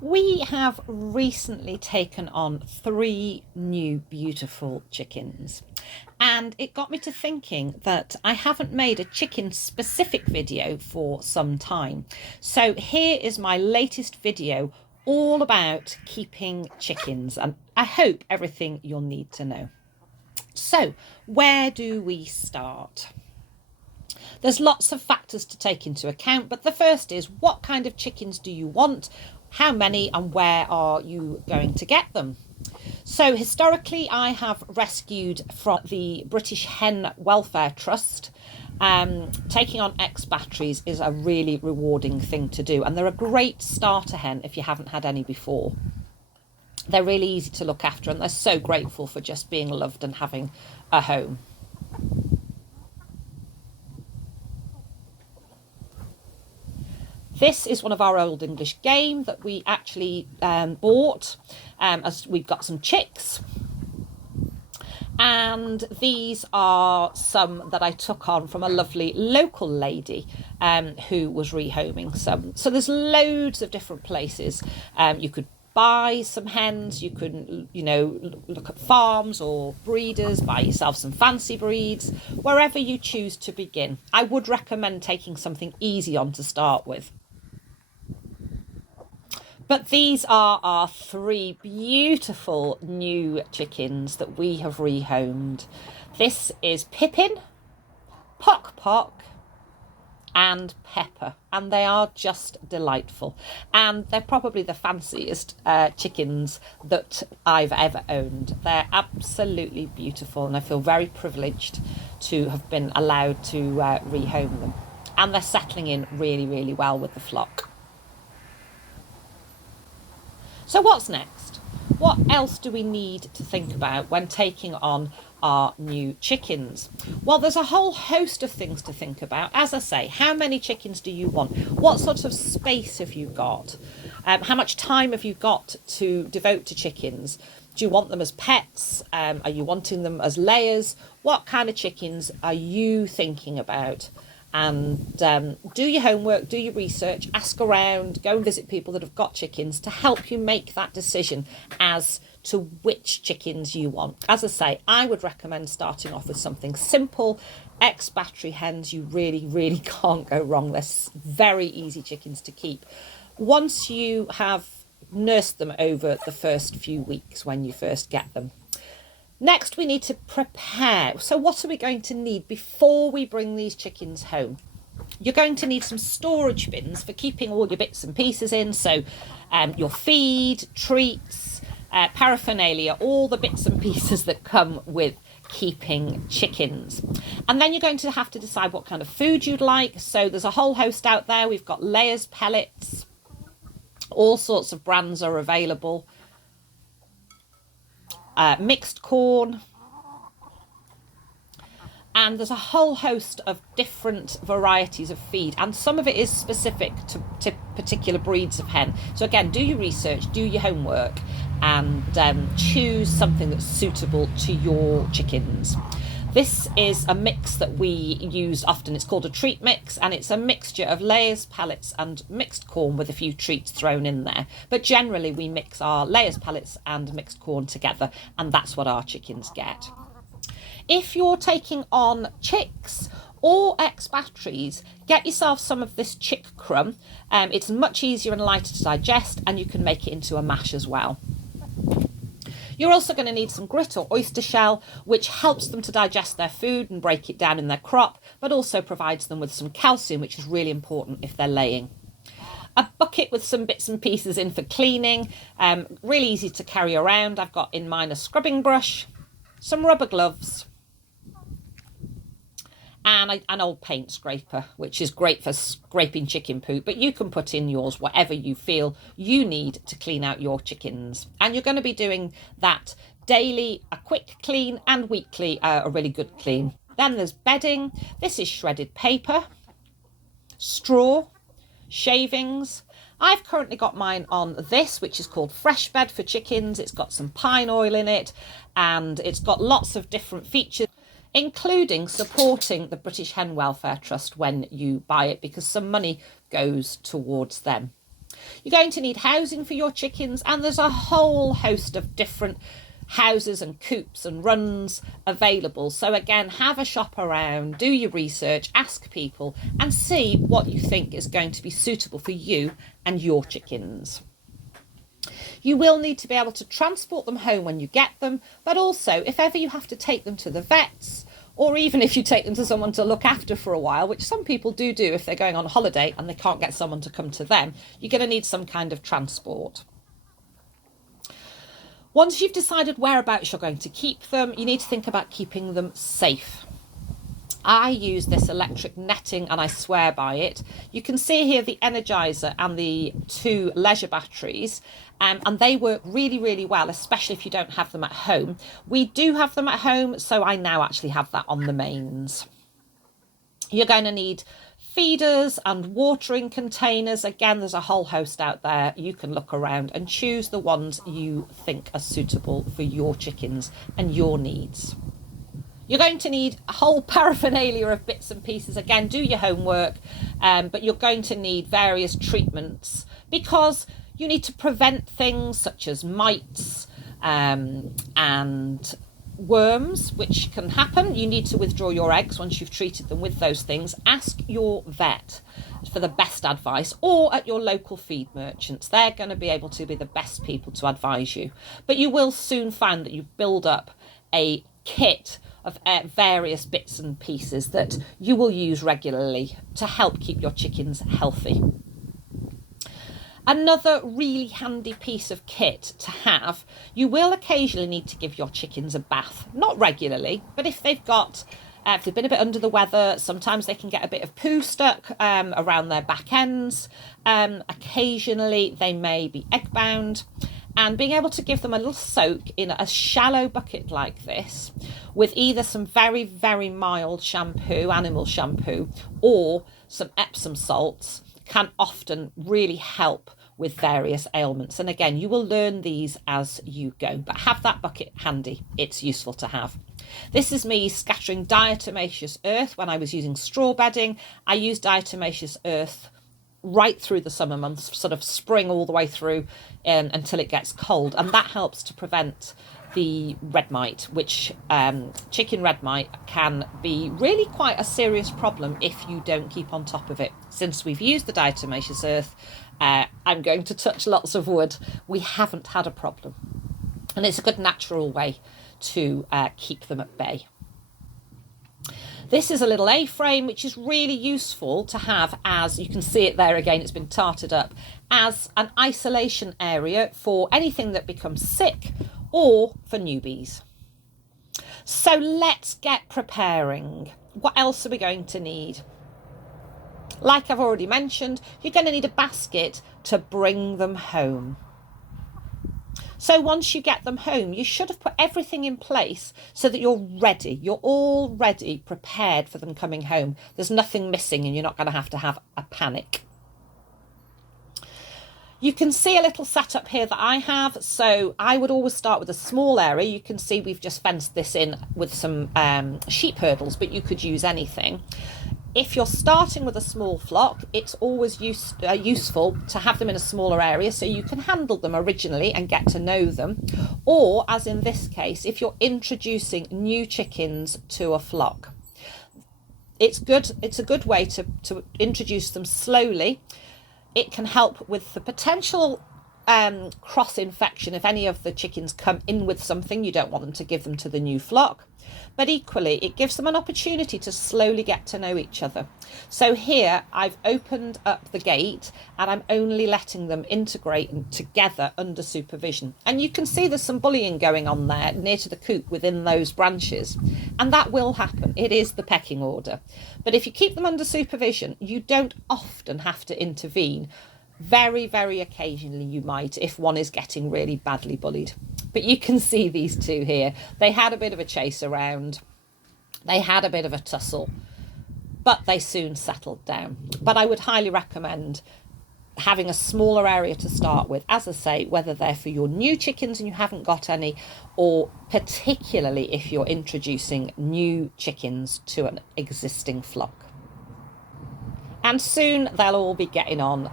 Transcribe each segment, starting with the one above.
We have recently taken on 3 new beautiful chickens, and it got me to thinking that I haven't made a chicken specific video for some time. So here is my latest video all about keeping chickens, and I hope everything you'll need to know. So, where do we start? There's lots of factors to take into account, but the first is, what kind of chickens do you want? How many and where are you going to get them? So historically, I have rescued from the British Hen Welfare Trust. Taking on ex-batteries is a really rewarding thing to do, and they're a great starter hen if you haven't had any before. They're really easy to look after, and they're so grateful for just being loved and having a home. This is one of our old English game that we actually bought, as we've got some chicks. And these are some that I took on from a lovely local lady who was rehoming some. So there's loads of different places. You could buy some hens, you could, look at farms or breeders, buy yourself some fancy breeds, wherever you choose to begin. I would recommend taking something easy on to start with. But these are our 3 beautiful new chickens that we have rehomed. This is Pippin, Pock Pock, and Pepper, and they are just delightful. And they're probably the fanciest chickens that I've ever owned. They're absolutely beautiful, and I feel very privileged to have been allowed to rehome them. And they're settling in really, really well with the flock. So what's next? What else do we need to think about when taking on our new chickens? Well, there's a whole host of things to think about. As I say, how many chickens do you want? What sort of space have you got? How much time have you got to devote to chickens? Do you want them as pets? Are you wanting them as layers? What kind of chickens are you thinking about? And do your homework, do your research, ask around, go and visit people that have got chickens to help you make that decision as to which chickens you want. As I say, I would recommend starting off with something simple. Ex-battery hens, you really, really can't go wrong. They're very easy chickens to keep. Once you have nursed them over the first few weeks when you first get them. Next, we need to prepare. So what are we going to need before we bring these chickens home? You're going to need some storage bins for keeping all your bits and pieces in. So your feed, treats, paraphernalia, all the bits and pieces that come with keeping chickens. And then you're going to have to decide what kind of food you'd like. So there's a whole host out there. We've got layers, pellets, all sorts of brands are available. Mixed corn, and there's a whole host of different varieties of feed, and some of it is specific to particular breeds of hen. So again, do your research, do your homework, and choose something that's suitable to your chickens. This is a mix that we use often. It's called a treat mix, and it's a mixture of layers, pellets and mixed corn with a few treats thrown in there. But generally we mix our layers, pellets and mixed corn together, and that's what our chickens get. If you're taking on chicks or ex-batteries, get yourself some of this chick crumb. It's much easier and lighter to digest, and you can make it into a mash as well. You're also going to need some grit or oyster shell, which helps them to digest their food and break it down in their crop, but also provides them with some calcium, which is really important if they're laying. A bucket with some bits and pieces in for cleaning, really easy to carry around. I've got in mine a scrubbing brush, some rubber gloves, and an old paint scraper, which is great for scraping chicken poop, but you can put in yours whatever you feel you need to clean out your chickens. And you're going to be doing that daily, a quick clean, and weekly, a really good clean. Then there's bedding. This is shredded paper, straw, shavings. I've currently got mine on this, which is called Fresh Bed for Chickens. It's got some pine oil in it, and it's got lots of different features, including supporting the British Hen Welfare Trust when you buy it, because some money goes towards them. You're going to need housing for your chickens, and there's a whole host of different houses and coops and runs available. So again, have a shop around, do your research, ask people and see what you think is going to be suitable for you and your chickens. You will need to be able to transport them home when you get them, but also if ever you have to take them to the vets, or even if you take them to someone to look after for a while, which some people do if they're going on holiday and they can't get someone to come to them, you're going to need some kind of transport. Once you've decided whereabouts you're going to keep them, you need to think about keeping them safe. I use this electric netting and I swear by it. You can see here the Energizer and the 2 leisure batteries, and they work really, really well, especially if you don't have them at home. We do have them at home, so I now actually have that on the mains. You're going to need feeders and watering containers. Again, there's a whole host out there. You can look around and choose the ones you think are suitable for your chickens and your needs. You're going to need a whole paraphernalia of bits and pieces. Again, do your homework, but you're going to need various treatments because you need to prevent things such as mites and worms, which can happen. You need to withdraw your eggs once you've treated them with those things. Ask your vet for the best advice, or at your local feed merchants. They're going to be able to be the best people to advise you. But you will soon find that you build up a kit of various bits and pieces that you will use regularly to help keep your chickens healthy. Another really handy piece of kit to have, you will occasionally need to give your chickens a bath. Not regularly, but if they've been a bit under the weather, sometimes they can get a bit of poo stuck around their back ends. Occasionally they may be egg bound. And being able to give them a little soak in a shallow bucket like this with either some very, very mild shampoo, animal shampoo, or some Epsom salts can often really help with various ailments. And again, you will learn these as you go, but have that bucket handy. It's useful to have. This is me scattering diatomaceous earth when I was using straw bedding. I use diatomaceous earth right through the summer months, sort of spring all the way through until it gets cold, and that helps to prevent the red mite, which chicken red mite can be really quite a serious problem if you don't keep on top of it. Since we've used the diatomaceous earth, I'm going to touch lots of wood, we haven't had a problem, and it's a good natural way to keep them at bay. This is a little A-frame, which is really useful to have, as you can see it there again, it's been tarted up, as an isolation area for anything that becomes sick or for newbies. So let's get preparing. What else are we going to need? Like I've already mentioned, you're going to need a basket to bring them home. So once you get them home, you should have put everything in place so that you're ready. You're already prepared for them coming home. There's nothing missing and you're not going to have a panic. You can see a little setup here that I have. So I would always start with a small area. You can see we've just fenced this in with some sheep hurdles, but you could use anything. If you're starting with a small flock, it's always useful to have them in a smaller area so you can handle them originally and get to know them. Or, as in this case, if you're introducing new chickens to a flock, it's a good way to introduce them slowly. It can help with the potential cross-infection if any of the chickens come in with something. You don't want them to give them to the new flock. But equally, it gives them an opportunity to slowly get to know each other. So here I've opened up the gate and I'm only letting them integrate together under supervision. And you can see there's some bullying going on there near to the coop within those branches. And that will happen. It is the pecking order. But if you keep them under supervision, you don't often have to intervene. Very, very occasionally you might if one is getting really badly bullied. But you can see these two here. They had a bit of a chase around. They had a bit of a tussle, but they soon settled down. But I would highly recommend having a smaller area to start with, as I say, whether they're for your new chickens and you haven't got any, or particularly if you're introducing new chickens to an existing flock. And soon they'll all be getting on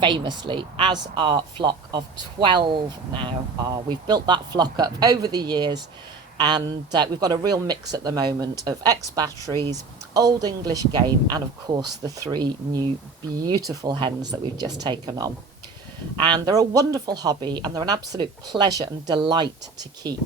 famously, as our flock of 12 now are. We've built that flock up over the years, and we've got a real mix at the moment of ex-batteries, Old English game, and of course the 3 new beautiful hens that we've just taken on. And they're a wonderful hobby, and they're an absolute pleasure and delight to keep.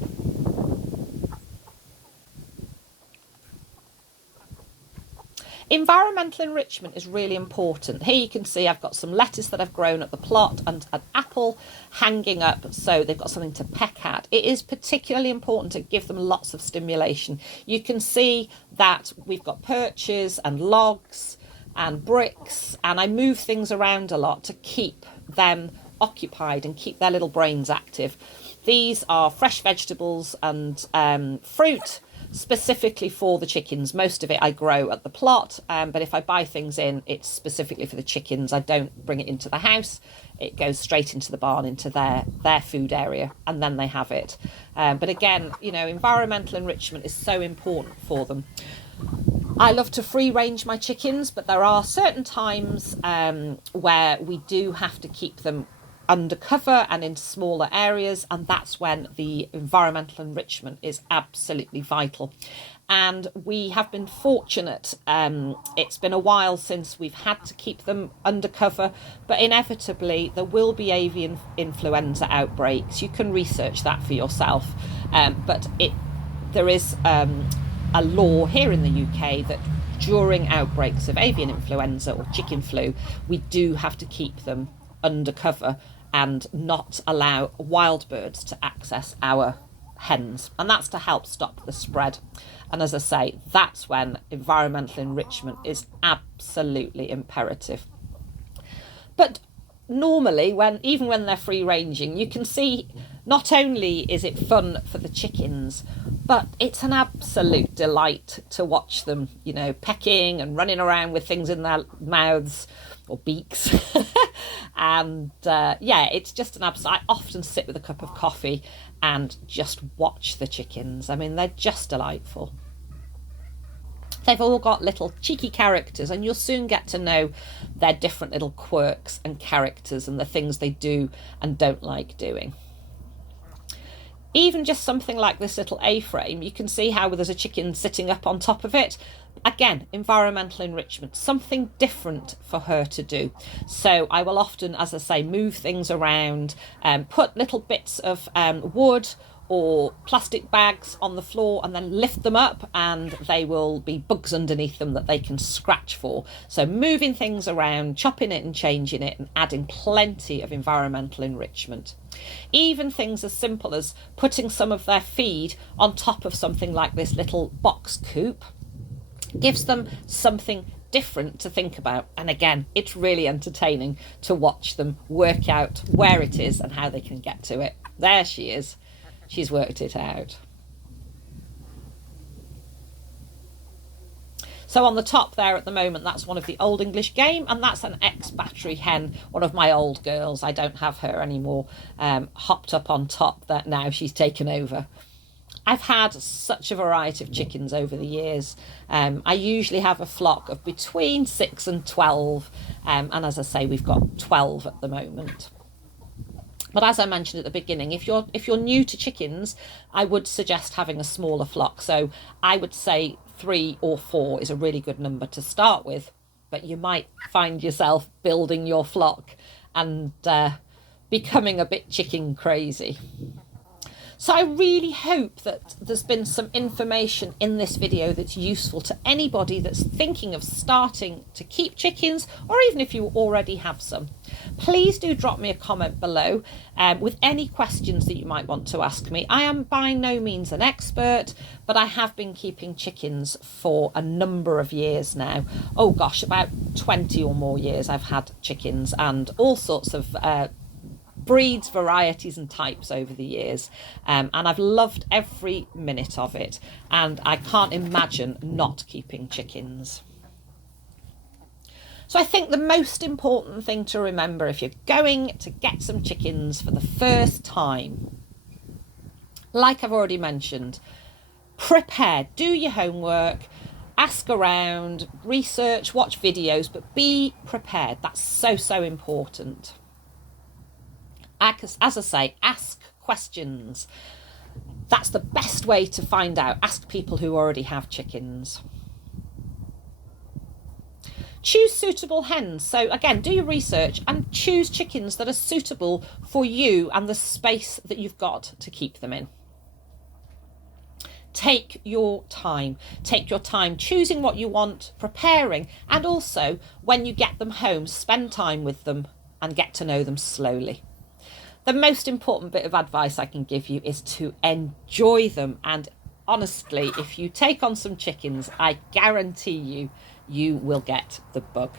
Environmental enrichment is really important. Here you can see I've got some lettuce that I've grown at the plot and an apple hanging up, so they've got something to peck at. It is particularly important to give them lots of stimulation. You can see that we've got perches and logs and bricks, and I move things around a lot to keep them occupied and keep their little brains active. These are fresh vegetables and fruit, specifically for the chickens. Most of it I grow at the plot, but if I buy things in, it's specifically for the chickens. I don't bring it into the house. It goes straight into the barn, into their food area, and then they have it. But again, you know, environmental enrichment is so important for them. I love to free range my chickens, but there are certain times where we do have to keep them under cover and in smaller areas, and that's when the environmental enrichment is absolutely vital. And we have been fortunate. It's been a while since we've had to keep them under cover, but inevitably there will be avian influenza outbreaks. You can research that for yourself, but there is a law here in the UK that during outbreaks of avian influenza or chicken flu, we do have to keep them under cover and not allow wild birds to access our hens, and that's to help stop the spread. And as I say, that's when environmental enrichment is absolutely imperative. But normally, even when they're free ranging, you can see not only is it fun for the chickens, but it's an absolute delight to watch them, you know, pecking and running around with things in their mouths or beaks. And yeah, it's just an absolute. I often sit with a cup of coffee and just watch the chickens. I mean, they're just delightful. They've all got little cheeky characters, and you'll soon get to know their different little quirks and characters and the things they do and don't like doing. Even just something like this little A-frame, you can see how there's a chicken sitting up on top of it. Again, environmental enrichment, something different for her to do. So I will often, as I say, move things around, put little bits of wood or plastic bags on the floor and then lift them up, and they will be bugs underneath them that they can scratch for. So moving things around, chopping it and changing it, and adding plenty of environmental enrichment. Even things as simple as putting some of their feed on top of something like this little box coop gives them something different to think about. And again, it's really entertaining to watch them work out where it is and how they can get to it. There she is. She's worked it out. So on the top there at the moment, that's one of the Old English game, and that's an ex-battery hen, one of my old girls. I don't have her anymore, hopped up on top that now she's taken over. I've had such a variety of chickens over the years. I usually have a flock of between 6 and 12, and as I say, we've got 12 at the moment. But as I mentioned at the beginning, if you're new to chickens, I would suggest having a smaller flock. So I would say 3 or 4 is a really good number to start with, but you might find yourself building your flock and becoming a bit chicken crazy. So I really hope that there's been some information in this video that's useful to anybody that's thinking of starting to keep chickens, or even if you already have some. Please do drop me a comment below with any questions that you might want to ask me. I am by no means an expert, but I have been keeping chickens for a number of years now. Oh gosh, about 20 or more years I've had chickens, and all sorts of breeds, varieties and types over the years, and I've loved every minute of it, and I can't imagine not keeping chickens. So I think the most important thing to remember if you're going to get some chickens for the first time, like I've already mentioned, prepare, do your homework, Ask around, research, watch videos, but be prepared. That's so, so important. As I say, ask questions. That's the best way to find out. Ask people who already have chickens. Choose suitable hens. So again, do your research and choose chickens that are suitable for you and the space that you've got to keep them in. Take your time. Take your time choosing what you want, preparing, and also when you get them home, spend time with them and get to know them slowly. The most important bit of advice I can give you is to enjoy them. And honestly, if you take on some chickens, I guarantee you, you will get the bug.